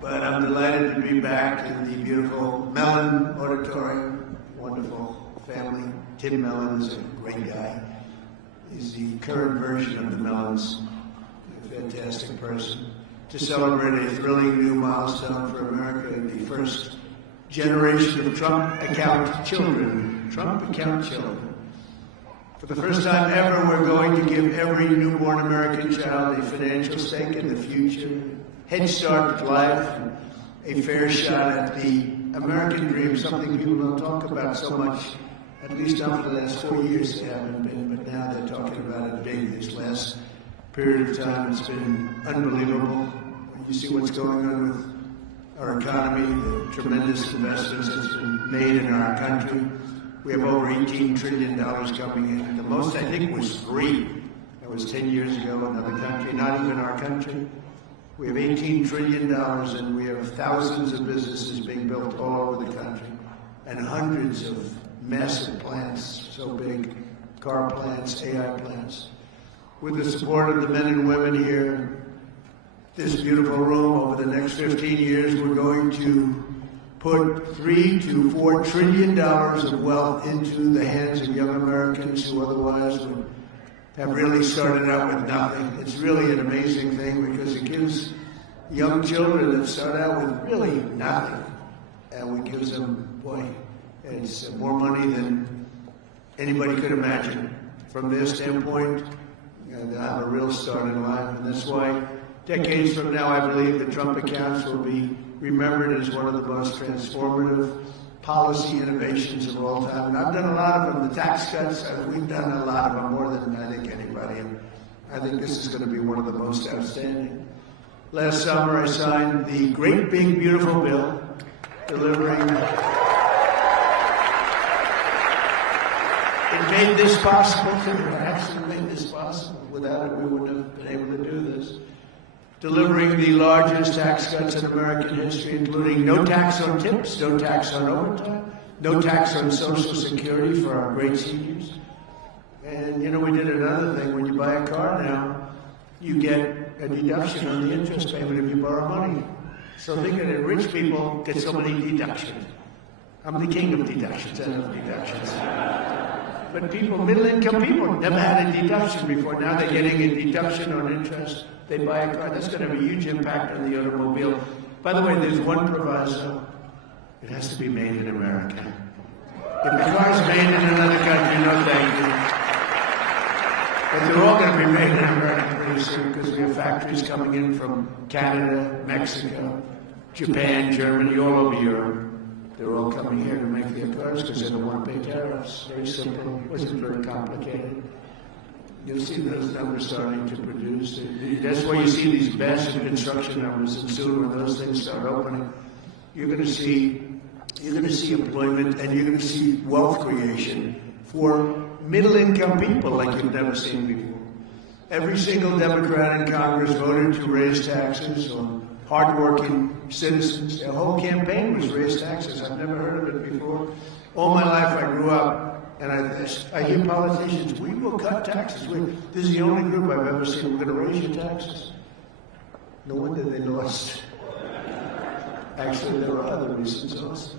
but I'm delighted to be back in the beautiful Mellon Auditorium. Wonderful family. Tim Mellon is a great guy. He's the current version of the Mellons, a fantastic person. To celebrate a thrilling new milestone for America in the first generation of Trump account children. Trump account children. For the first time ever, we're going to give every newborn American child a financial stake in the future, head start to life, and a fair shot at the American dream, something people don't talk about so much, at least not for the last 4 years they haven't been, but now they're talking about it big this last period of time. It's been unbelievable. When you see what's going on with our economy, the tremendous investments that's been made in our country. We have over $18 trillion coming in. The most, I think, was 3. That was 10 years ago in another country, not even our country. We have $18 trillion, and we have thousands of businesses being built all over the country, and hundreds of massive plants, so big, car plants, AI plants. With the support of the men and women here, this beautiful room, over the next 15 years, we're going to put $3 to $4 trillion of wealth into the hands of young Americans who otherwise would have really started out with nothing. It's really an amazing thing because it gives young children that start out with really nothing, and we give them, boy, it's more money than anybody could imagine. From their standpoint, they'll have a real start in life, and that's why decades from now, I believe the Trump accounts will be remembered as one of the most transformative policy innovations of all time. And I've done a lot of them. The tax cuts, we've done a lot of them, more than I think anybody. And I think this is going to be one of the most outstanding. Last summer, I signed the great, big, beautiful bill delivering. It made this possible. It actually made this possible. Without it, we wouldn't have been able to do this. Delivering the largest tax cuts in American history, including no tax on tips, no tax on overtime, no tax on Social Security for our great seniors. And, you know, we did another thing. When you buy a car now, you get a deduction on the interest payment if you borrow money. So think that rich people get so many deductions. I'm the king of deductions. I love deductions. But people, middle-income people, never had a deduction before. Now they're getting a deduction on interest. They buy a car. That's going to have a huge impact on the automobile. By the way, there's one proviso. It has to be made in America. If the car's made in another country, no thank you. But they're all going to be made in America pretty soon because we have factories coming in from Canada, Mexico, Japan, Germany, all over Europe. They're all coming here to make their cars because they don't want to pay tariffs. Very simple. It wasn't very complicated. You'll see those numbers starting to produce. That's why you see these massive construction numbers, and soon when those things start opening, you're going to see employment, and you're going to see wealth creation for middle-income people like you've never seen before. Every single Democrat in Congress voted to raise taxes on hardworking citizens. Their whole campaign was raise taxes. I've never heard of it before. All my life I grew up, and I hear politicians, we will cut taxes. This is the only group I've ever seen, we're going to raise your taxes. No wonder they lost. Actually, there were other reasons also.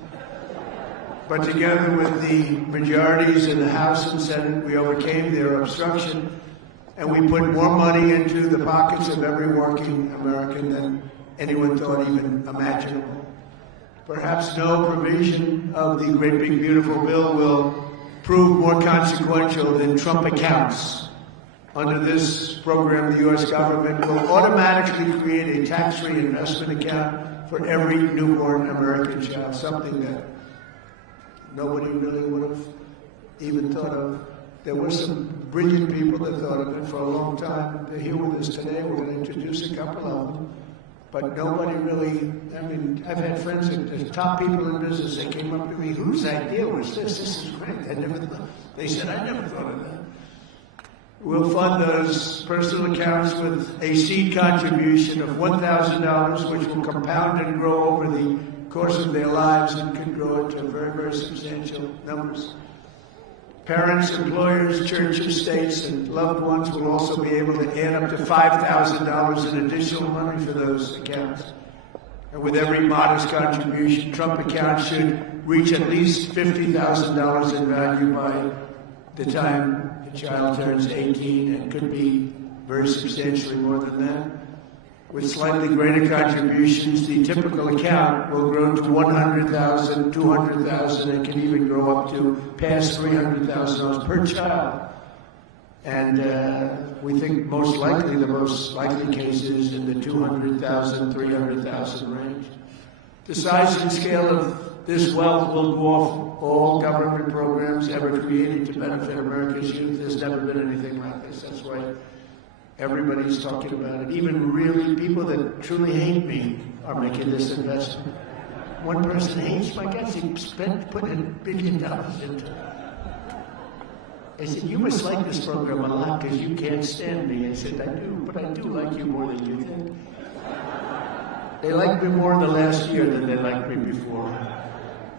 But together with the majorities in the House and Senate, we overcame their obstruction, and we put more money into the pockets of every working American than anyone thought even imaginable. Perhaps no provision of the great big beautiful bill will prove more consequential than Trump accounts. Under this program, the U.S. government will automatically create a tax-free investment account for every newborn American child, something that nobody really would have even thought of. There were some brilliant people that thought of it for a long time. They're here with us today. We're going to introduce a couple of them. But nobody really, I mean, I've had friends, the top people in business, they came up to me, whose idea was this? This is great. They said, I never thought of that. We'll fund those personal accounts with a seed contribution of $1,000, which will compound and grow over the course of their lives and can grow into very, very substantial numbers. Parents, employers, churches, states, and loved ones will also be able to add up to $5,000 in additional money for those accounts. And with every modest contribution, Trump accounts should reach at least $50,000 in value by the time the child turns 18, and could be very substantially more than that. With slightly greater contributions, the typical account will grow to $100,000, $200,000, and can even grow up to past $300,000 per child. And we think the most likely case is in the $200,000, $300,000 range. The size and scale of this wealth will dwarf all government programs ever created to benefit America's youth. There's never been anything like this. That's why everybody's talking about it. Even really people that truly hate me are making this investment. One person hates my guts. He put $1 billion into it. I said, you must like this program a lot because you can't stand me. I said, I do, but I do like you more than you think. They liked me more in the last year than they liked me before.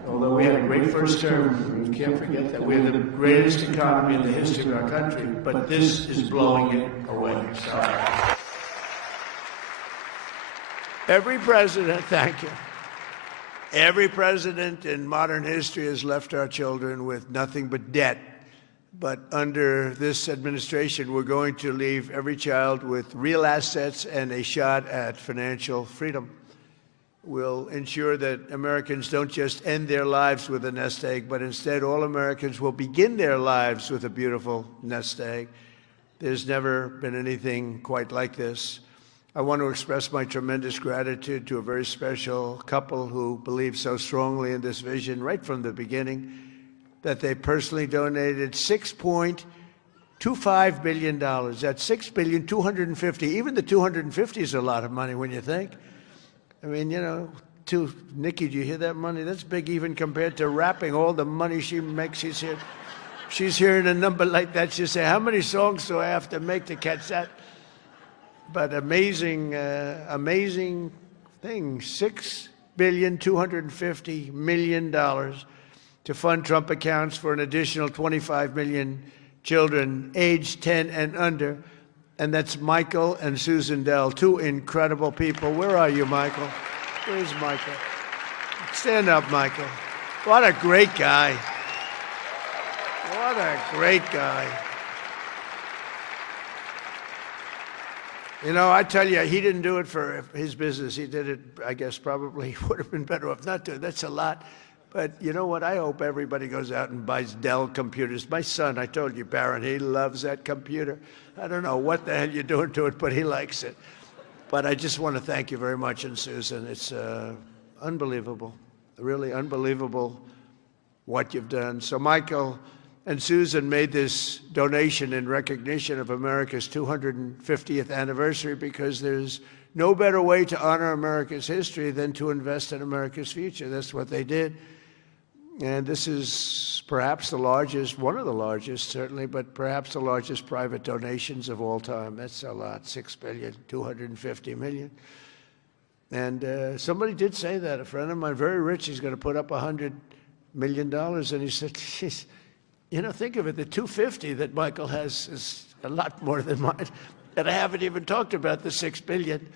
Although we had a great first term, we can't forget that. We're the greatest economy in the history of our country, but this is blowing it away. So, every president, thank you. Every president in modern history has left our children with nothing but debt. But under this administration, we're going to leave every child with real assets and a shot at financial freedom. We'll ensure that Americans don't just end their lives with a nest egg, but instead all Americans will begin their lives with a beautiful nest egg. There's never been anything quite like this. I want to express my tremendous gratitude to a very special couple who believed so strongly in this vision right from the beginning, that they personally donated $6.25 billion. That's $6,250,000,000. Even the 250 is a lot of money when you think. I mean, you know, Nikki, do you hear that money? That's big even compared to rapping, all the money she makes. She's hearing a number like that. She'll say, how many songs do I have to make to catch that? But amazing, amazing thing, $6,250,000,000 to fund Trump accounts for an additional 25 million children aged 10 and under. And that's Michael and Susan Dell, two incredible people. Where are you, Michael? Where's Michael? Stand up, Michael. What a great guy. What a great guy. You know, I tell you, he didn't do it for his business. He did it, I guess, probably would have been better off not to. That's a lot. But you know what? I hope everybody goes out and buys Dell computers. My son, I told you, Barron, he loves that computer. I don't know what the hell you're doing to it, but he likes it. But I just want to thank you very much, and Susan. It's unbelievable, really unbelievable what you've done. So Michael and Susan made this donation in recognition of America's 250th anniversary, because there's no better way to honor America's history than to invest in America's future. That's what they did. And this is perhaps the largest, one of the largest, certainly, but perhaps the largest private donations of all time. That's a lot, $6,250,000,000. And somebody did say that. A friend of mine, very rich, he's going to put up $100 million. And he said, geez, you know, think of it, the 250 that Michael has is a lot more than mine. And I haven't even talked about the $6 billion.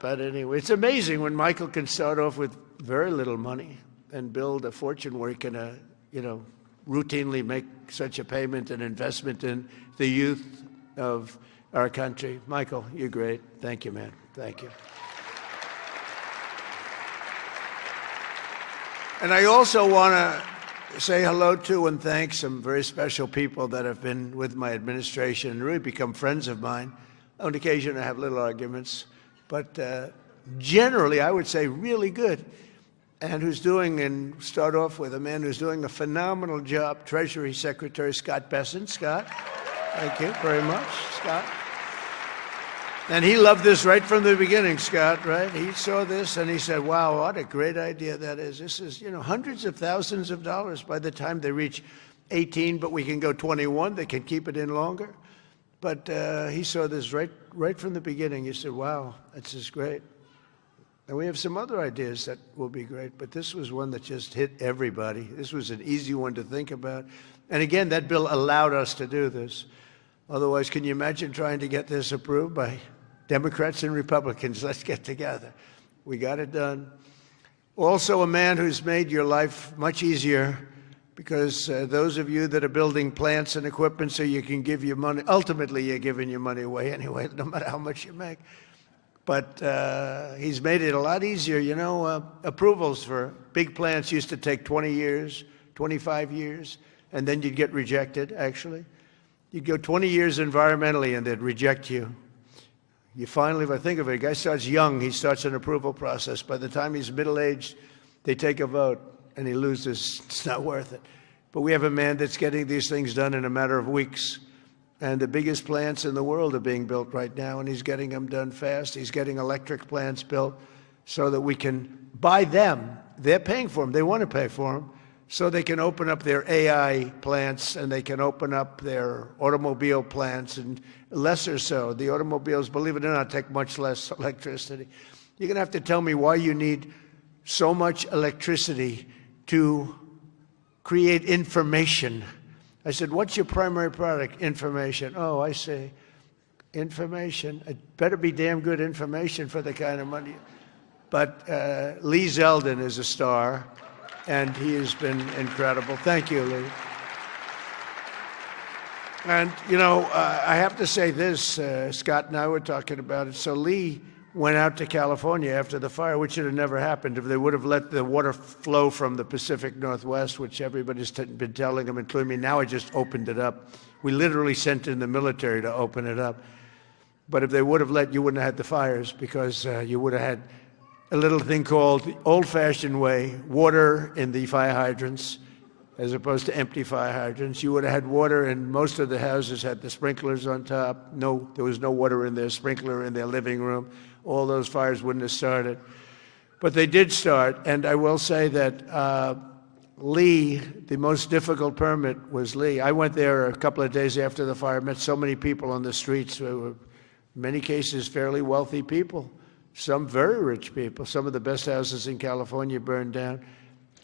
But anyway, it's amazing when Michael can start off with very little money and build a fortune where he can, you know, routinely make such a payment and investment in the youth of our country. Michael, you're great. Thank you, man. Thank you. And I also want to say hello to and thank some very special people that have been with my administration and really become friends of mine. On occasion, I have little arguments, but generally, I would say really good. And who's doing, and start off with a man who's doing a phenomenal job, Treasury Secretary Scott Bessent. Scott, thank you very much, Scott. And he loved this right from the beginning, Scott, right? He saw this and he said, wow, what a great idea that is. This is, you know, hundreds of thousands of dollars by the time they reach 18, but we can go 21. They can keep it in longer. But he saw this right from the beginning. He said, wow, this is great. And we have some other ideas that will be great, but this was one that just hit everybody. This was an easy one to think about. And again, that bill allowed us to do this. Otherwise, can you imagine trying to get this approved by Democrats and Republicans? Let's get together. We got it done. Also a man who's made your life much easier, because those of you that are building plants and equipment so you can give your money, ultimately you're giving your money away anyway, no matter how much you make. But he's made it a lot easier. You know, approvals for big plants used to take 20 years, 25 years, and then you'd get rejected, actually. You'd go 20 years environmentally and they'd reject you. You finally, if I think of it, a guy starts young, he starts an approval process. By the time he's middle-aged, they take a vote and he loses. It's not worth it. But we have a man that's getting these things done in a matter of weeks. And the biggest plants in the world are being built right now, and he's getting them done fast. He's getting electric plants built so that we can buy them. They're paying for them. They want to pay for them. So they can open up their AI plants, and they can open up their automobile plants, and lesser so. The automobiles, believe it or not, take much less electricity. You're going to have to tell me why you need so much electricity to create information. I said, what's your primary product? Information. Oh, I see. Information. It better be damn good information for the kind of money. But Lee Zeldin is a star, and he has been incredible. Thank you, Lee. And, you know, I have to say this. Scott and I were talking about it. So Lee went out to California after the fire, which should have never happened if they would have let the water flow from the Pacific Northwest, which everybody's been telling them, including me. Now I just opened it up. We literally sent in the military to open it up. But if they would have let, you wouldn't have had the fires, because you would have had a little thing called the old-fashioned way, water in the fire hydrants, as opposed to empty fire hydrants. You would have had water, and most of the houses had the sprinklers on top. No, there was no water in their sprinkler in their living room. All those fires wouldn't have started. But they did start, and I will say that Lee, the most difficult permit was Lee. I went there a couple of days after the fire, met so many people on the streets who were, in many cases, fairly wealthy people, some very rich people. Some of the best houses in California burned down.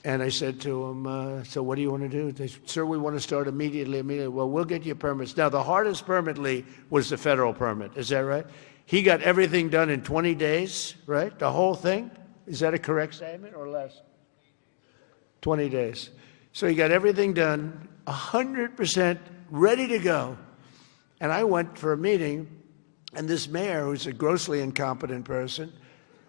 And I said to him, so what do you want to do? They said, sir, we want to start immediately. Well, we'll get you permits. Now, the hardest permit, Lee, was the federal permit. Is that right? He got everything done in 20 days, right? The whole thing? Is that a correct statement or less? 20 days. So he got everything done, 100% ready to go. And I went for a meeting, and this mayor, who's a grossly incompetent person,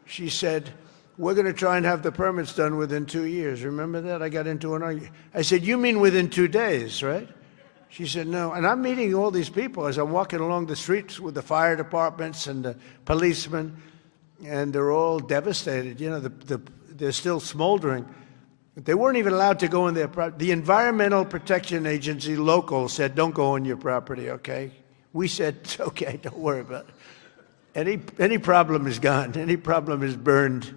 she said, we're going to try and have the permits done within 2 years. Remember that? I got into an argument. I said, you mean within 2 days, right? She said, no. And I'm meeting all these people as I'm walking along the streets with the fire departments and the policemen, and they're all devastated. You know, they're still smoldering. They weren't even allowed to go in their property. The Environmental Protection Agency local said, don't go on your property, okay? We said, it's okay, don't worry about it. Any problem is gone. Any problem is burned.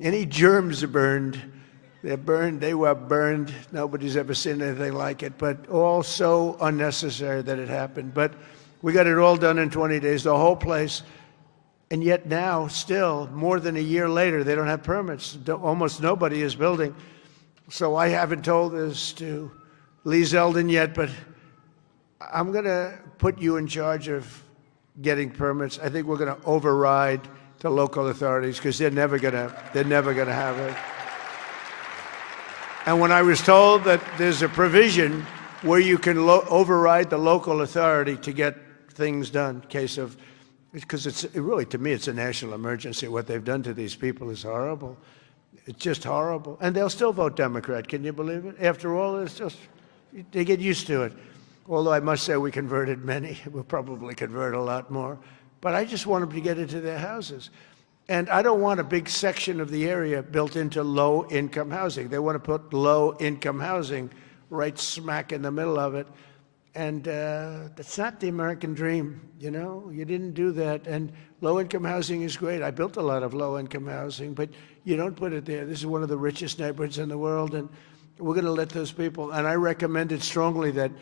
Any germs are burned. They're burned. They were burned. Nobody's ever seen anything like it, but all so unnecessary that it happened. But we got it all done in 20 days, the whole place. And yet now, still, more than a year later, they don't have permits. Almost nobody is building. So I haven't told this to Lee Zeldin yet, but I'm going to put you in charge of getting permits. I think we're going to override the local authorities, because they're never going to have it. And when I was told that there's a provision where you can override the local authority to get things done, in case of, because really, to me, it's a national emergency. What they've done to these people is horrible. It's just horrible. And they'll still vote Democrat. Can you believe it? After all, it's just, they get used to it. Although I must say we converted many. We'll probably convert a lot more. But I just want them to get into their houses. And I don't want a big section of the area built into low-income housing. They want to put low-income housing right smack in the middle of it. And that's not the American dream, you know? You didn't do that. And low-income housing is great. I built a lot of low-income housing, but you don't put it there. This is one of the richest neighborhoods in the world, and we're going to let those people. And I recommended strongly that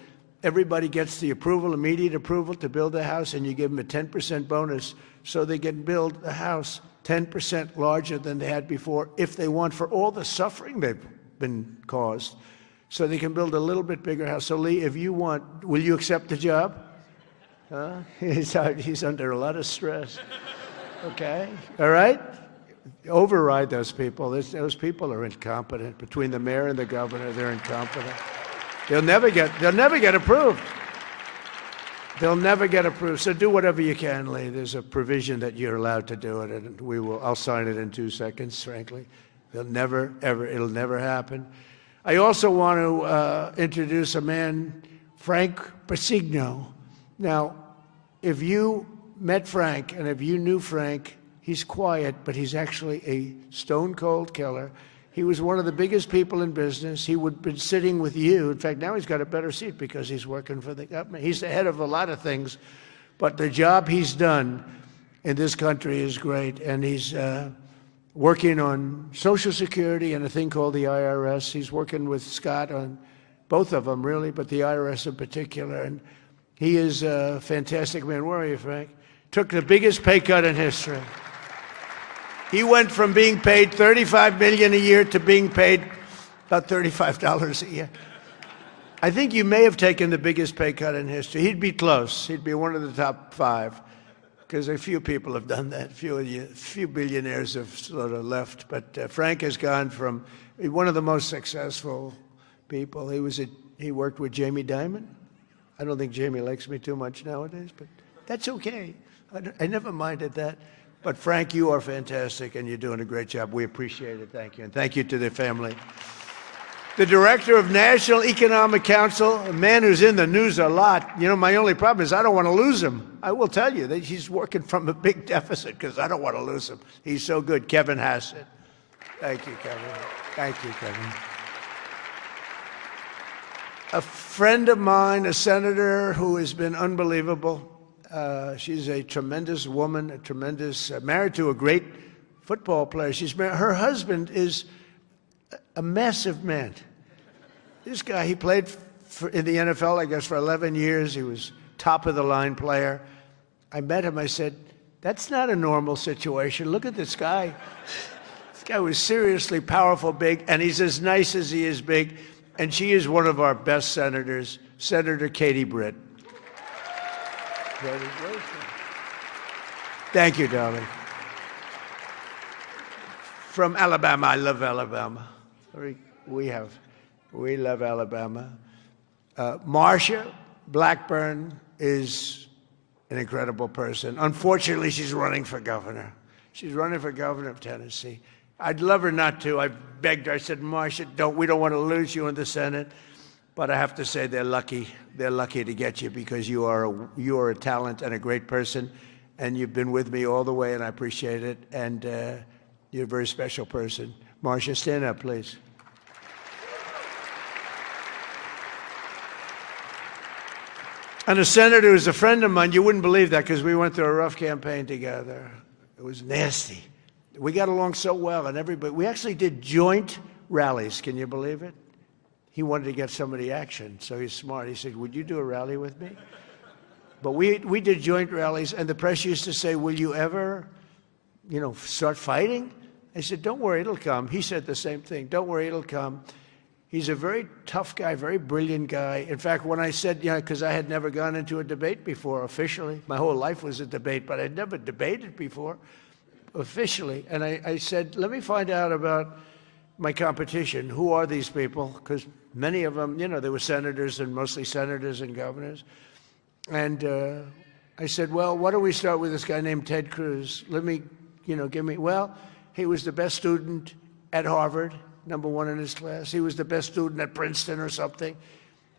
everybody gets the approval, immediate approval to build a house, and you give them a 10% bonus so they can build a house 10% larger than they had before, if they want, for all the suffering they've been caused. So they can build a little bit bigger house. So Lee, if you want, will you accept the job? He's under a lot of stress. Okay, all right? override those people. Those people are incompetent. Between the mayor and the governor, they're incompetent. They'll never get approved. They'll never get approved. So do whatever you can, Lee. There's a provision that you're allowed to do it, and I'll sign it in 2 seconds, frankly. It'll never happen. I also want to introduce a man, Frank Basigno. Now, if you met Frank, and if you knew Frank, he's quiet, but he's actually a stone-cold killer. He was one of the biggest people in business. He would have been sitting with you. In fact, now he's got a better seat because he's working for the government. He's the head of a lot of things, but the job he's done in this country is great, and he's working on Social Security and a thing called the IRS. He's working with Scott on both of them, really, but the IRS in particular, and he is a fantastic man. Where are you, Frank? Took the biggest pay cut in history. He went from being paid $35 million a year to being paid about $35 a year. I think you may have taken the biggest pay cut in history. He'd be close. He'd be one of the top 5, because a few people have done that. A few billionaires have sort of left. But Frank has gone from one of the most successful people. He worked with Jamie Dimon. I don't think Jamie likes me too much nowadays, but that's okay. I never minded that. But Frank, you are fantastic, and you're doing a great job. We appreciate it. Thank you. And thank you to the family. The director of National Economic Council, a man who's in the news a lot. You know, my only problem is I don't want to lose him. I will tell you that he's working from a big deficit because I don't want to lose him. He's so good. Kevin Hassett. Thank you, Kevin. Thank you, Kevin. A friend of mine, a senator who has been unbelievable. She's a tremendous woman, married to a great football player. Her husband is a massive man. This guy, he played in the NFL, I guess, for 11 years. He was top-of-the-line player. I met him. I said, that's not a normal situation. Look at this guy. This guy was seriously powerful, big, and he's as nice as he is big. And she is one of our best senators, Senator Katie Britt. Thank you, darling. From Alabama, I love Alabama. We love Alabama. Marsha Blackburn is an incredible person. Unfortunately, she's running for governor. She's running for governor of Tennessee. I'd love her not to. I begged her. I said, Marsha, we don't want to lose you in the Senate. But I have to say they're lucky. They're lucky to get you because you are a talent and a great person, and you've been with me all the way, and I appreciate it. And you're a very special person. Marsha, stand up, please. And a senator who's a friend of mine, you wouldn't believe that because we went through a rough campaign together. It was nasty. We got along so well, and we actually did joint rallies. Can you believe it? He wanted to get somebody action, so he's smart. He said, would you do a rally with me? But we did joint rallies, and the press used to say, will you ever, start fighting? I said, don't worry, it'll come. He said the same thing. Don't worry, it'll come. He's a very tough guy, very brilliant guy. In fact, when I said, because I had never gone into a debate before officially. My whole life was a debate, but I'd never debated before officially. And I said, let me find out about my competition. Who are these people? Because many of them, they were senators and mostly senators and governors. And I said, well, why don't we start with this guy named Ted Cruz? Let me, well, he was the best student at Harvard, #1 in his class. He was the best student at Princeton or something.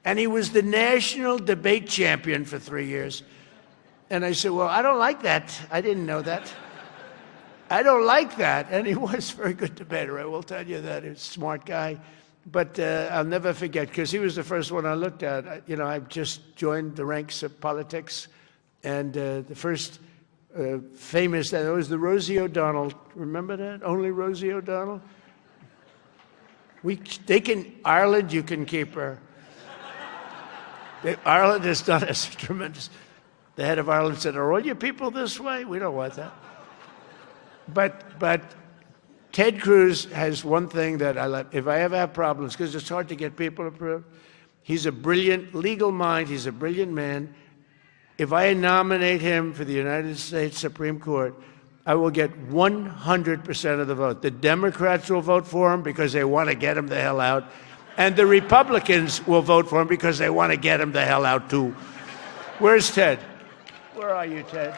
And he was the national debate champion for 3 years. And I said, well, I don't like that. I didn't know that. I don't like that. And he was a very good debater, I will tell you that. He's a smart guy. But I'll never forget, because he was the first one I looked at. I just joined the ranks of politics. And the first famous, that was the Rosie O'Donnell. Remember that? Only Rosie O'Donnell? Ireland, you can keep her. Ireland has done us tremendous. The head of Ireland said, are all your people this way? We don't want that. But Ted Cruz has one thing that I like. If I ever have problems, because it's hard to get people approved, he's a brilliant legal mind. He's a brilliant man. If I nominate him for the United States Supreme Court, I will get 100% of the vote. The Democrats will vote for him because they want to get him the hell out. And the Republicans will vote for him because they want to get him the hell out, too. Where's Ted? Where are you, Ted?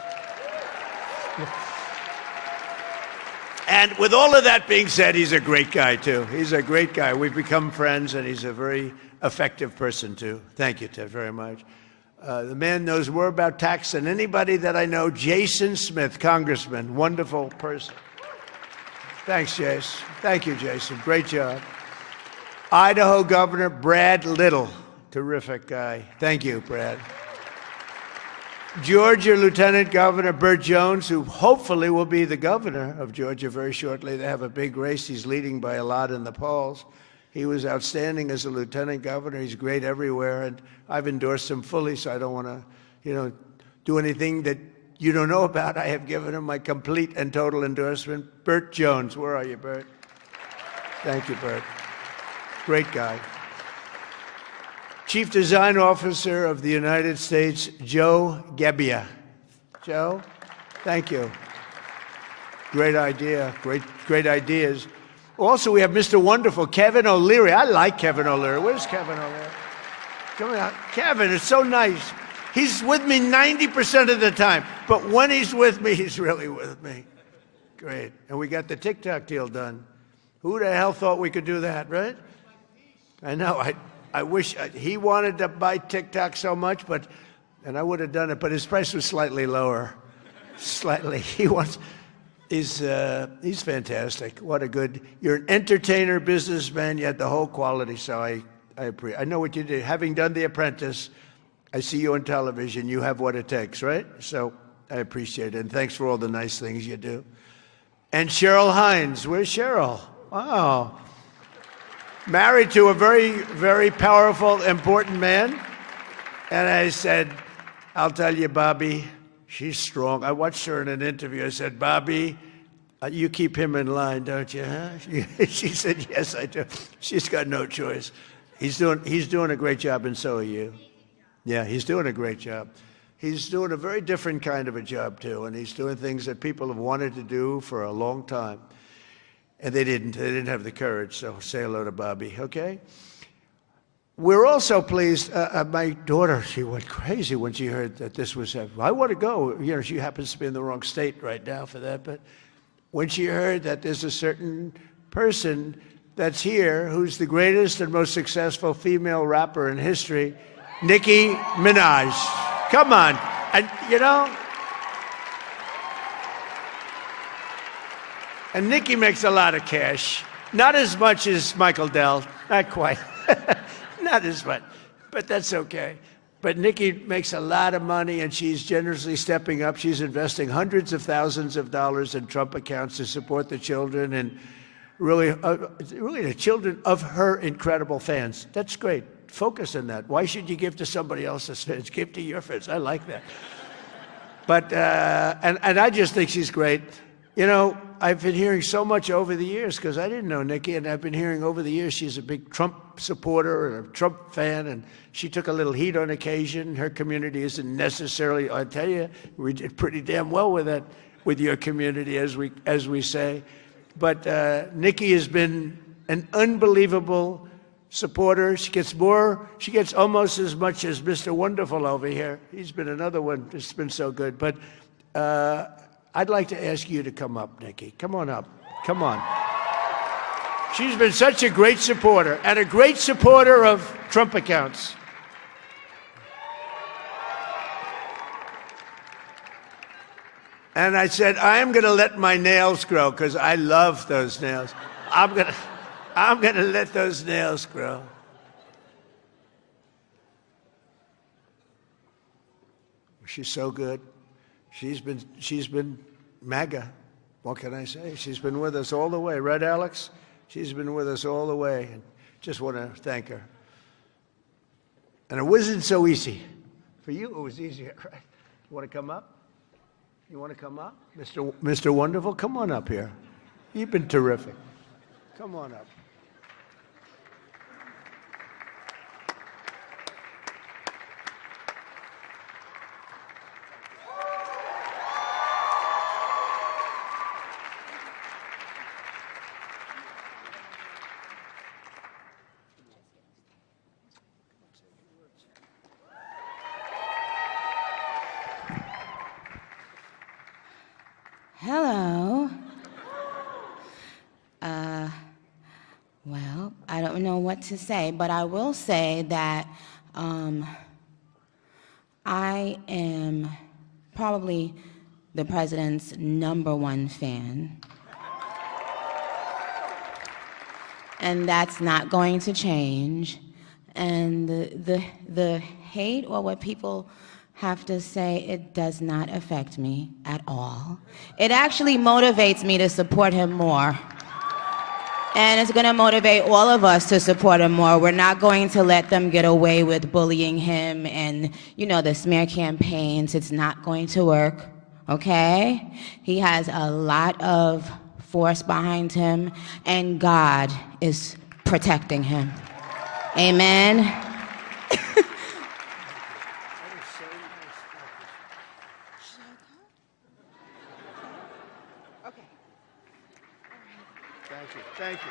And with all of that being said, he's a great guy, too. He's a great guy. We've become friends, and he's a very effective person, too. Thank you, Ted, very much. The man knows more about tax than anybody that I know. Jason Smith, Congressman, wonderful person. Thanks, Jason. Thank you, Jason. Great job. Idaho Governor Brad Little, terrific guy. Thank you, Brad. Georgia Lieutenant Governor Burt Jones, who hopefully will be the governor of Georgia very shortly. They have a big race. He's leading by a lot in the polls. He was outstanding as a lieutenant governor. He's great everywhere, and I've endorsed him fully, so I don't want to, do anything that you don't know about. I have given him my complete and total endorsement. Burt Jones, where are you, Burt? Thank you, Burt. Great guy. Chief Design Officer of the United States, Joe Gebbia. Joe, thank you. Great idea, great ideas. Also, we have Mr. Wonderful, Kevin O'Leary. I like Kevin O'Leary. Where's Kevin O'Leary? Come on, Kevin, it's so nice. He's with me 90% of the time, but when he's with me, he's really with me. Great. And we got the TikTok deal done. Who the hell thought we could do that, right? I know. I wish he wanted to buy TikTok so much, and I would have done it, but his price was slightly lower. Slightly. He's fantastic. What a good, you're an entertainer, businessman, yet the whole quality, so I appreciate. I know what you did. Having done The Apprentice, I see you on television. You have what it takes, right? So I appreciate it, and thanks for all the nice things you do. And Cheryl Hines. Where's Cheryl? Wow. Married to a very, very powerful, important man. And I said, I'll tell you, Bobby, she's strong. I watched her in an interview. I said, Bobby, you keep him in line, don't you? Huh? She said, yes, I do. She's got no choice. He's doing a great job, and so are you. Yeah, he's doing a great job. He's doing a very different kind of a job, too, and he's doing things that people have wanted to do for a long time. And they didn't have the courage, so say hello to Bobby, okay? We're also pleased, my daughter, she went crazy when she heard that this was happening. I want to go. She happens to be in the wrong state right now for that, but when she heard that there's a certain person that's here who's the greatest and most successful female rapper in history, Nicki Minaj. Come on. And, and Nicki makes a lot of cash. Not as much as Michael Dell. Not quite. Not as much. But that's okay. But Nicki makes a lot of money, and she's generously stepping up. She's investing hundreds of thousands of dollars in Trump accounts to support the children and really the children of her incredible fans. That's great. Focus on that. Why should you give to somebody else's fans? Give to your fans. I like that. But, and I just think she's great. I've been hearing so much over the years, because I didn't know Nicki, and I've been hearing over the years she's a big Trump supporter and a Trump fan, and she took a little heat on occasion. Her community isn't necessarily, I tell you, we did pretty damn well with that, with your community, as we say. But Nicki has been an unbelievable supporter. She gets almost as much as Mr. Wonderful over here. He's been another one that's been so good. But I'd like to ask you to come up, Nicki. Come on up. Come on. She's been such a great supporter, and a great supporter of Trump accounts. And I said, I'm going to let my nails grow, because I love those nails. I'm going to let those nails grow. She's so good. She's been MAGA. What can I say? She's been with us all the way. Right, Alex? She's been with us all the way. And just want to thank her. And it wasn't so easy. For you, it was easier, right? You want to come up? You want to come up? Mr. Wonderful, come on up here. You've been terrific. Come on up. know what to say, but I will say that I am probably the president's #1 fan. And that's not going to change. And the hate or what people have to say, it does not affect me at all. It actually motivates me to support him more. And it's going to motivate all of us to support him more. We're not going to let them get away with bullying him and, you know, the smear campaigns. It's not going to work, okay? He has a lot of force behind him, and God is protecting him. Amen. Thank you.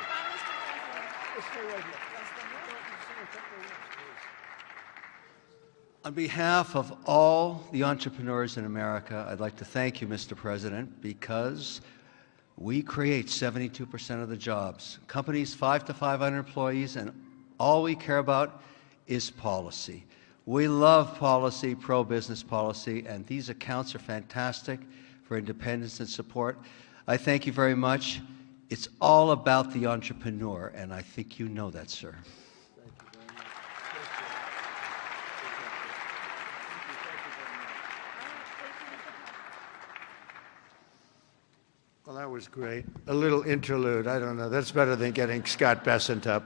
On behalf of all the entrepreneurs in America, I'd like to thank you, Mr. President, because we create 72% of the jobs. Companies 5 to 500 employees, and all we care about is policy. We love policy, pro-business policy, and these accounts are fantastic for independence and support. I thank you very much. It's all about the entrepreneur, and I think you know that, sir. Well, that was great. A little interlude. I don't know. That's better than getting Scott Bessent up.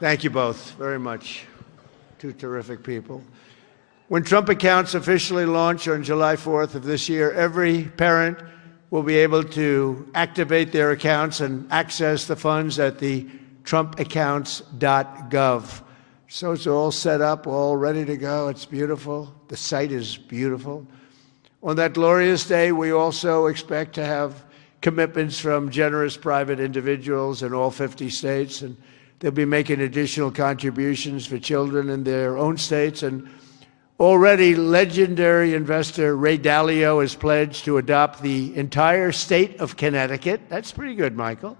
Thank you both very much. Two terrific people. When Trump accounts officially launch on July 4th of this year, every parent will be able to activate their accounts and access the funds at the trumpaccounts.gov. So it's all set up, all ready to go. It's beautiful. The site is beautiful. On that glorious day, we also expect to have commitments from generous private individuals in all 50 states, and they'll be making additional contributions for children in their own states. And already, legendary investor Ray Dalio has pledged to adopt the entire state of Connecticut. That's pretty good, Michael.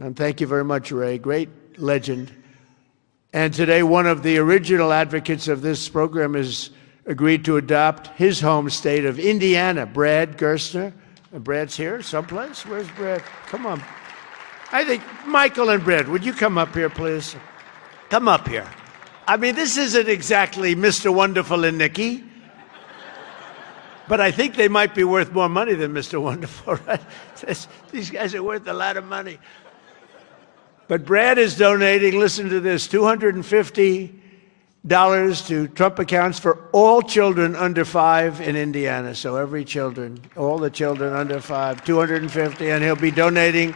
And thank you very much, Ray. Great legend. And today, one of the original advocates of this program has agreed to adopt his home state of Indiana, Brad Gerstner. And Brad's here someplace? Where's Brad? Come on. I think Michael and Brad, would you come up here, please? Come up here. I mean, this isn't exactly Mr. Wonderful and Nikki, but I think they might be worth more money than Mr. Wonderful, right? These guys are worth a lot of money. But Brad is donating, listen to this, $250 to Trump accounts for all children under 5 in Indiana. So every children, all the children under 5, $250, and he'll be donating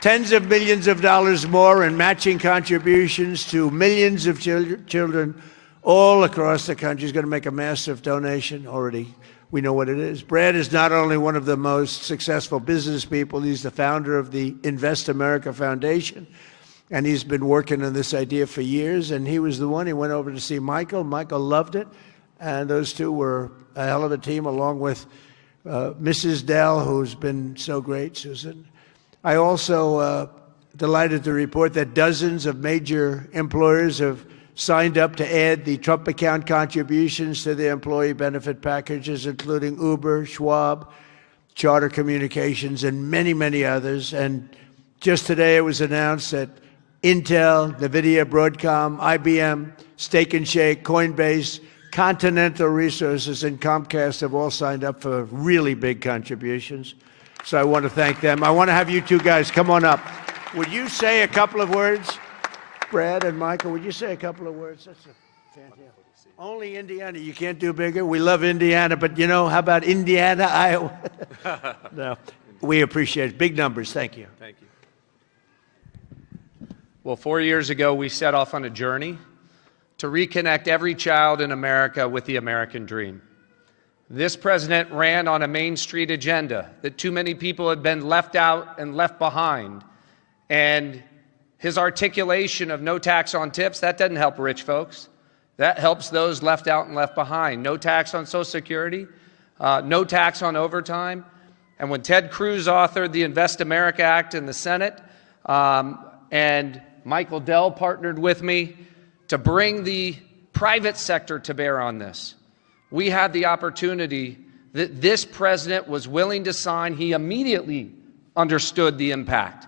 tens of millions of dollars more in matching contributions to millions of children all across the country. He's going to make a massive donation. Already, we know what it is. Brad is not only one of the most successful business people, he's the founder of the Invest America Foundation, and he's been working on this idea for years, and he was the one. He went over to see Michael. Michael loved it, and those two were a hell of a team, along with Mrs. Dell, who's been so great, Susan. I also delighted to report that dozens of major employers have signed up to add the Trump account contributions to their employee benefit packages, including Uber, Schwab, Charter Communications, and many, many others. And just today it was announced that Intel, NVIDIA, Broadcom, IBM, Steak and Shake, Coinbase, Continental Resources, and Comcast have all signed up for really big contributions. So I want to thank them. I want to have you two guys come on up. Would you say a couple of words? Brad and Michael, would you say a couple of words? That's a fantastic. Only Indiana. You can't do bigger. We love Indiana, but you know, how about Indiana, Iowa? No, we appreciate it. Big numbers. Thank you. Thank you. Well, 4 years ago, we set off on a journey to reconnect every child in America with the American dream. This president ran on a Main Street agenda that too many people had been left out and left behind. And his articulation of no tax on tips, that doesn't help rich folks. That helps those left out and left behind. No tax on Social Security, no tax on overtime. And when Ted Cruz authored the Invest America Act in the Senate, and Michael Dell partnered with me to bring the private sector to bear on this, we had the opportunity that this president was willing to sign. He immediately understood the impact.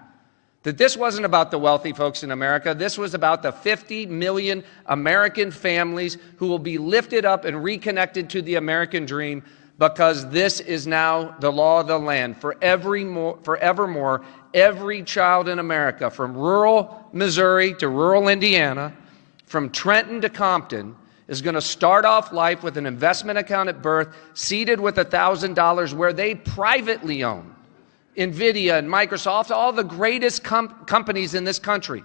That this wasn't about the wealthy folks in America. This was about the 50 million American families who will be lifted up and reconnected to the American dream, because this is now the law of the land. Forevermore, every child in America, from rural Missouri to rural Indiana, from Trenton to Compton, is going to start off life with an investment account at birth, seeded with $1,000, where they privately own NVIDIA and Microsoft, all the greatest companies in this country,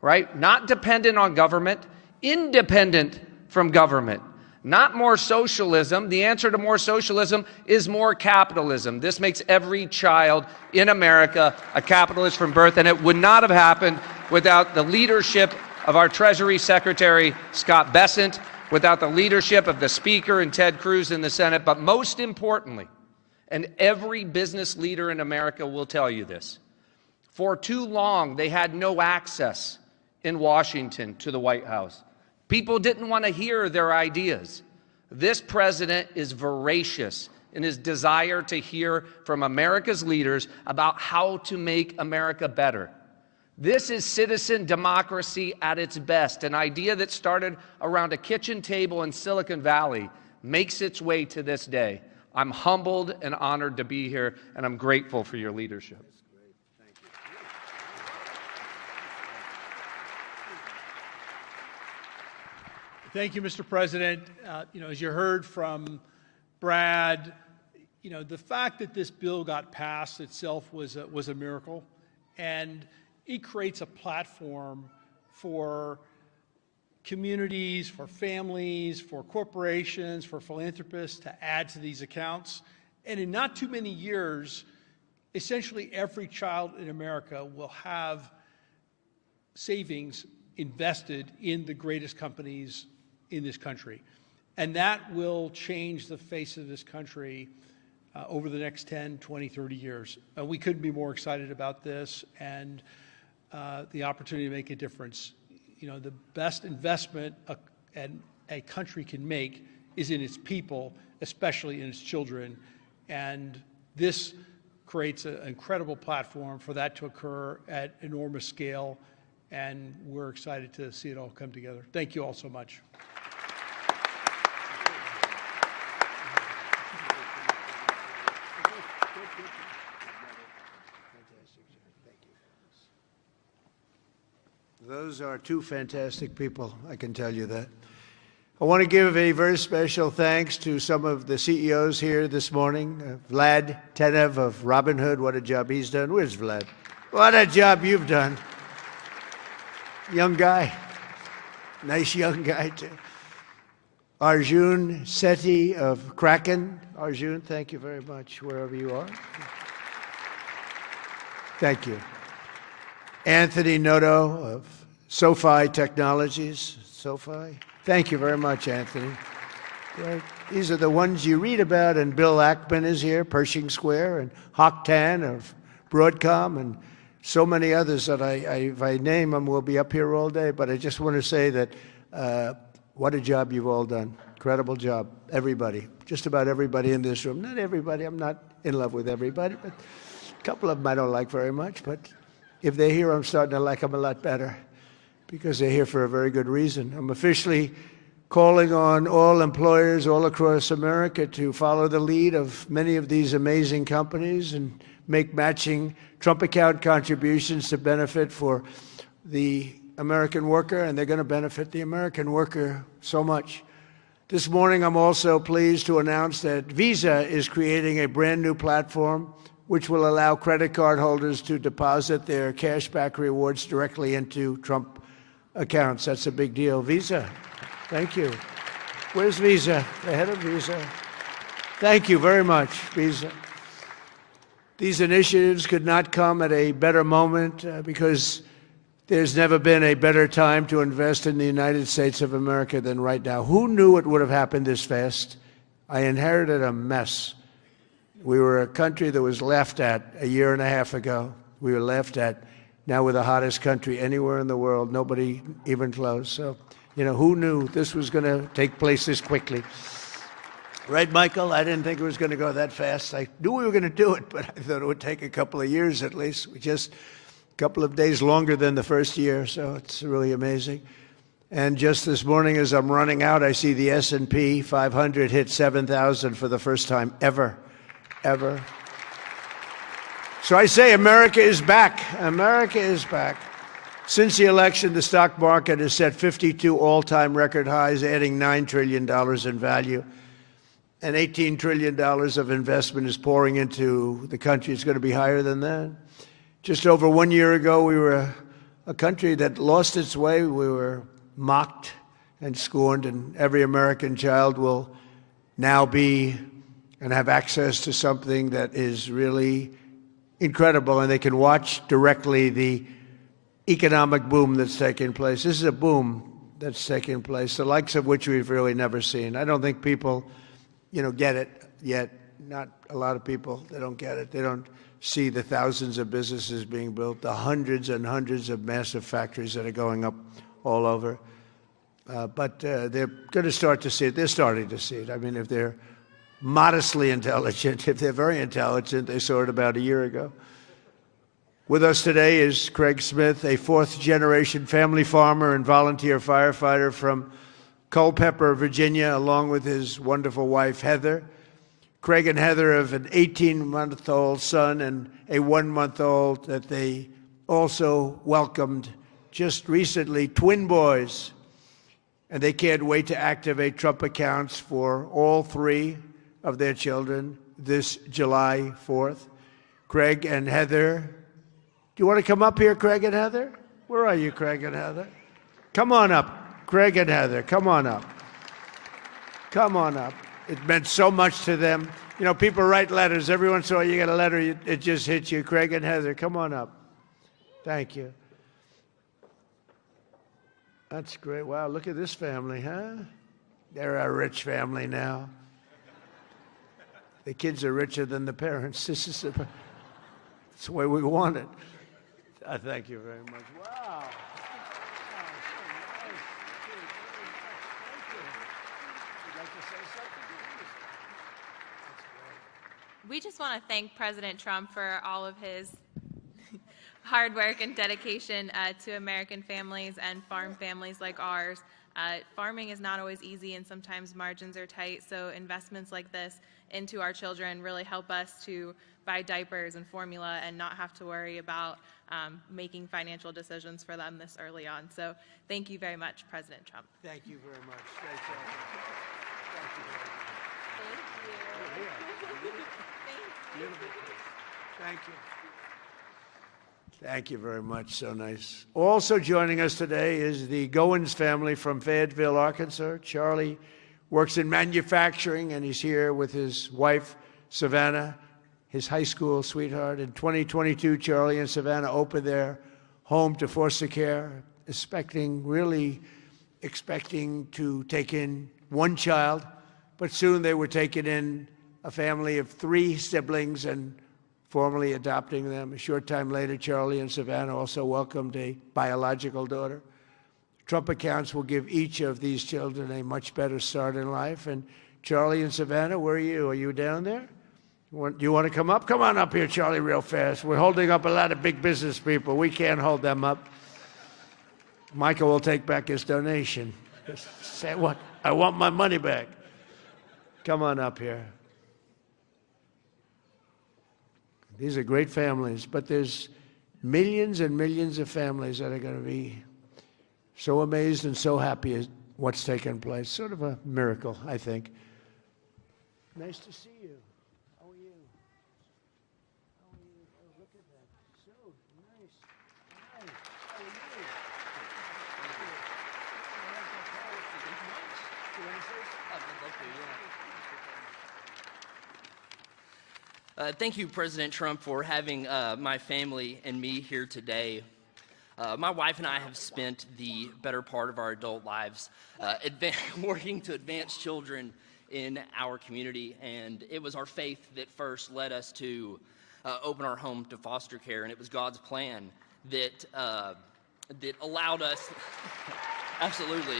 right? Not dependent on government, independent from government. Not more socialism. The answer to more socialism is more capitalism. This makes every child in America a capitalist from birth, and it would not have happened without the leadership of our Treasury Secretary, Scott Bessent, without the leadership of the Speaker and Ted Cruz in the Senate, but most importantly, and every business leader in America will tell you this, for too long they had no access in Washington to the White House. People didn't want to hear their ideas. This president is voracious in his desire to hear from America's leaders about how to make America better. This is citizen democracy at its best. An idea that started around a kitchen table in Silicon Valley makes its way to this day. I'm humbled and honored to be here, and I'm grateful for your leadership. Thank you, Mr. President. As you heard from Brad, the fact that this bill got passed itself was a miracle, and it creates a platform for communities, for families, for corporations, for philanthropists to add to these accounts. And in not too many years, essentially every child in America will have savings invested in the greatest companies in this country. And that will change the face of this country over the next 10, 20, 30 years. We couldn't be more excited about this and the opportunity to make a difference. The best investment a country can make is in its people, especially in its children. And this creates an incredible platform for that to occur at enormous scale. And we're excited to see it all come together. Thank you all so much. Those are two fantastic people, I can tell you that. I want to give a very special thanks to some of the CEOs here this morning. Vlad Tenev of Robinhood, what a job he's done. Where's Vlad? What a job you've done. Young guy. Nice young guy, too. Arjun Sethi of Kraken. Arjun, thank you very much, wherever you are. Thank you. Anthony Noto of SoFi Technologies. SoFi. Thank you very much, Anthony. Right. These are the ones you read about, and Bill Ackman is here, Pershing Square, and Hock Tan of Broadcom, and so many others that if I name them, we'll be up here all day. But I just want to say that what a job you've all done. Incredible job. Everybody. Just about everybody in this room. Not everybody. I'm not in love with everybody, but a couple of them I don't like very much. But if they're here, I'm starting to like them a lot better because they're here for a very good reason. I'm officially calling on all employers all across America to follow the lead of many of these amazing companies and make matching Trump account contributions to benefit for the American worker, and they're going to benefit the American worker so much. This morning, I'm also pleased to announce that Visa is creating a brand new platform which will allow credit card holders to deposit their cashback rewards directly into Trump accounts. That's a big deal. Visa, thank you. Where's Visa? The head of Visa. Thank you very much, Visa. These initiatives could not come at a better moment because there's never been a better time to invest in the United States of America than right now. Who knew it would have happened this fast? I inherited a mess. We were a country that was laughed at a year and a half ago. We were laughed at. Now we're the hottest country anywhere in the world. Nobody even close. So, you know, who knew this was going to take place this quickly? Right, Michael? I didn't think it was going to go that fast. I knew we were going to do it, but I thought it would take a couple of years at least. Just a couple of days longer than the first year, so it's really amazing. And just this morning as I'm running out, I see the S&P 500 hit 7,000 for the first time ever. So I say America is back. America is back. Since the election, the stock market has set 52 all-time record highs, adding $9 trillion in value. And $18 trillion of investment is pouring into the country. It's going to be higher than that. Just over 1 year ago, we were a country that lost its way. We were mocked and scorned, and every American child will now be and have access to something that is really incredible, and they can watch directly the economic boom that's taking place. This is a boom that's taking place, the likes of which we've really never seen. I don't think people, you know, get it yet. Not a lot of people. They don't get it. They don't see the thousands of businesses being built, the hundreds and hundreds of massive factories that are going up all over. But they're going to start to see it. They're starting to see it. I mean, if they're modestly intelligent, if they're very intelligent, they saw it about a year ago. With us today is Craig Smith, a fourth-generation family farmer and volunteer firefighter from Culpeper, Virginia, along with his wonderful wife, Heather. Craig and Heather have an 18-month-old son and a 1-month-old that they also welcomed just recently, twin boys. And they can't wait to activate Trump accounts for all 3 of their children this July 4th. Craig and Heather, do you want to come up here, Craig and Heather? Where are you, Craig and Heather? Come on up, Craig and Heather, come on up. Come on up. It meant so much to them. You know, people write letters. Every once in a while you get a letter, it just hits you. Craig and Heather, come on up. Thank you. That's great. Wow, look at this family, huh? They're a rich family now. The kids are richer than the parents. This is it's the way we want it. I thank you very much. Wow. We just want to thank President Trump for all of his hard work and dedication to American families and farm families like ours. Farming is not always easy, and sometimes margins are tight, so investments like this into our children really help us to buy diapers and formula and not have to worry about making financial decisions for them this early on. So thank you very much, President Trump. Thank you very much. Thank you very much. Thank you. Thank you very much. So nice. Also joining us today is the Goins family from Fayetteville, Arkansas. Charlie works in manufacturing, and he's here with his wife, Savannah, his high school sweetheart. In 2022, Charlie and Savannah opened their home to foster care, really expecting to take in 1 child, but soon they were taking in a family of 3 siblings and formally adopting them. A short time later, Charlie and Savannah also welcomed a biological daughter. Trump accounts will give each of these children a much better start in life. And Charlie and Savannah, where are you? Are you down there? Do you want to come up? Come on up here, Charlie, real fast. We're holding up a lot of big business people. We can't hold them up. Michael will take back his donation. Say what? I want my money back. Come on up here. These are great families, but there's millions and millions of families that are going to be so amazed and so happy at what's taken place. Sort of a miracle, I think. Nice to see you. How are you? How are you? Oh, look at that. So nice. Hi. How are you? Thank you, President Trump, for having my family and me here today. My wife and I have spent the better part of our adult lives working to advance children in our community, and it was our faith that first led us to open our home to foster care, and it was God's plan that that allowed us absolutely.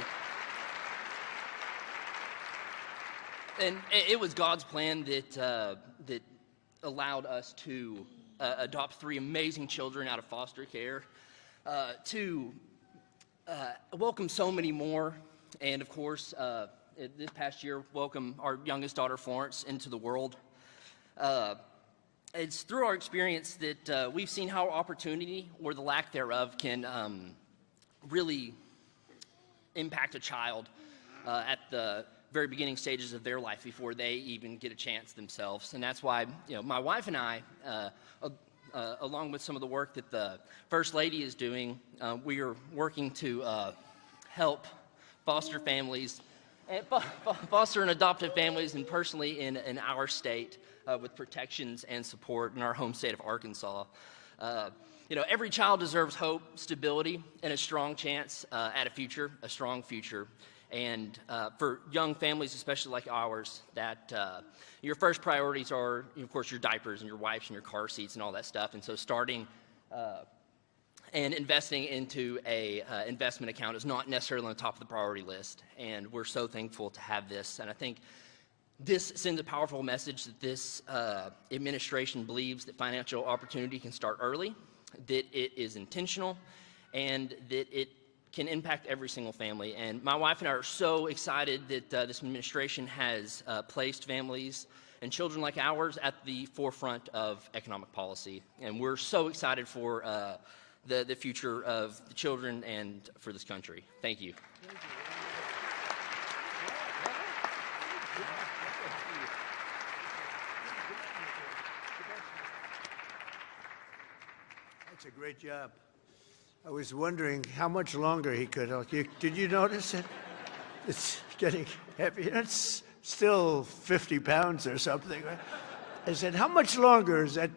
And it was God's plan that allowed us to adopt 3 amazing children out of foster care, to welcome so many more, and of course, this past year, welcome our youngest daughter, Florence, into the world. It's through our experience that we've seen how opportunity, or the lack thereof, can really impact a child at the very beginning stages of their life before they even get a chance themselves. And that's why, my wife and I, along with some of the work that the First Lady is doing, we are working to help foster families, foster and adoptive families, and personally in our state with protections and support in our home state of Arkansas. Every child deserves hope, stability, and a strong chance at a strong future. And for young families, especially like ours, that your first priorities are, of course, your diapers and your wipes and your car seats and all that stuff. And so starting and investing into a investment account is not necessarily on the top of the priority list. And we're so thankful to have this. And I think this sends a powerful message that this administration believes that financial opportunity can start early, that it is intentional, and that it can impact every single family. And my wife and I are so excited that this administration has placed families and children like ours at the forefront of economic policy. And we're so excited for the future of the children and for this country. Thank you. That's a great job. I was wondering how much longer he could. Did you notice it? It's getting heavy. It's still 50 pounds or something. Right? I said, how much longer is that?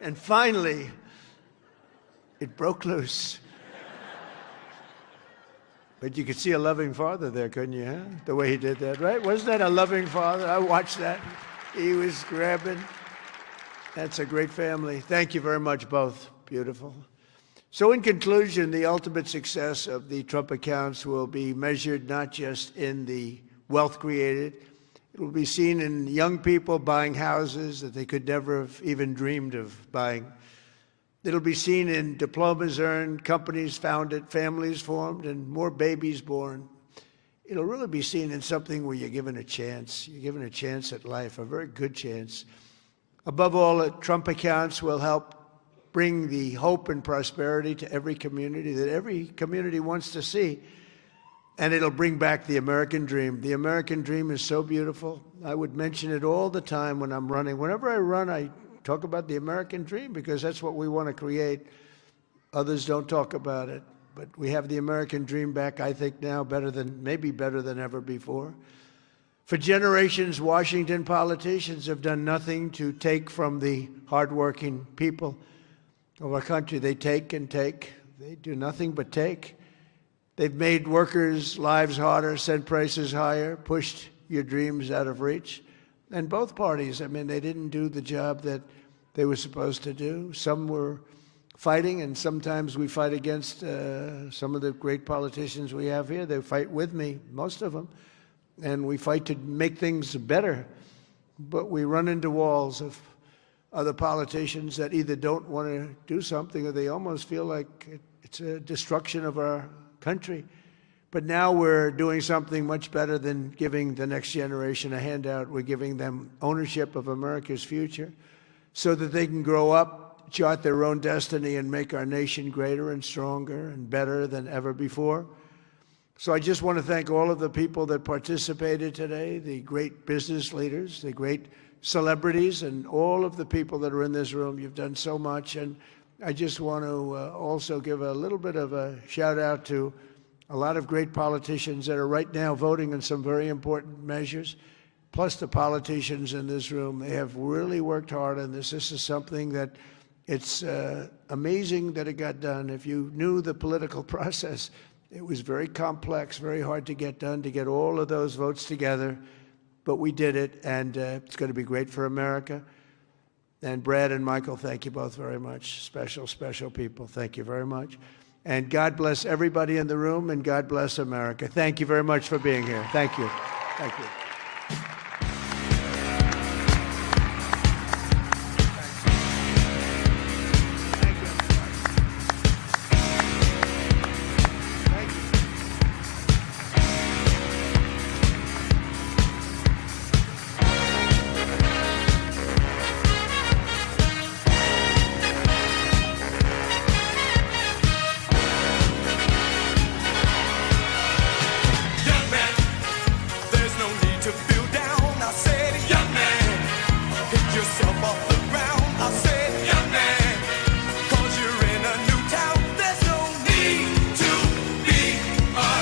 And finally, it broke loose. But you could see a loving father there, couldn't you? Huh? The way he did that, right? Wasn't that a loving father? I watched that. He was grabbing. That's a great family. Thank you very much, both. Beautiful. So in conclusion, the ultimate success of the Trump accounts will be measured not just in the wealth created. It will be seen in young people buying houses that they could never have even dreamed of buying. It'll be seen in diplomas earned, companies founded, families formed, and more babies born. It'll really be seen in something where you're given a chance. You're given a chance at life, a very good chance. Above all, the Trump accounts will help bring the hope and prosperity to every community that every community wants to see. And it'll bring back the American dream. The American dream is so beautiful. I would mention it all the time when I'm running. Whenever I run, I talk about the American dream because that's what we want to create. Others don't talk about it. But we have the American dream back, I think now, maybe better than ever before. For generations, Washington politicians have done nothing to take from the hardworking people of our country. They take and take. They do nothing but take. They've made workers' lives harder, sent prices higher, pushed your dreams out of reach. And both parties, they didn't do the job that they were supposed to do. Some were fighting, and sometimes we fight against some of the great politicians we have here. They fight with me, most of them, and we fight to make things better. But we run into walls of other politicians that either don't want to do something or they almost feel like it's a destruction of our country. But now we're doing something much better than giving the next generation a handout. We're giving them ownership of America's future so that they can grow up, chart their own destiny, and make our nation greater and stronger and better than ever before. So I just want to thank all of the people that participated today, the great business leaders, the great celebrities, and all of the people that are in this room. You've done so much. And I just want to also give a little bit of a shout out to a lot of great politicians that are right now voting on some very important measures, plus the politicians in this room. They have really worked hard on this. This is something that it's amazing that it got done. If you knew the political process, it was very complex, very hard to get done, to get all of those votes together. but we did it, and it's going to be great for America. And Brad and Michael, thank you both very much. Special, special people. Thank you very much. And God bless everybody in the room, and God bless America. Thank you very much for being here. Thank you. Thank you.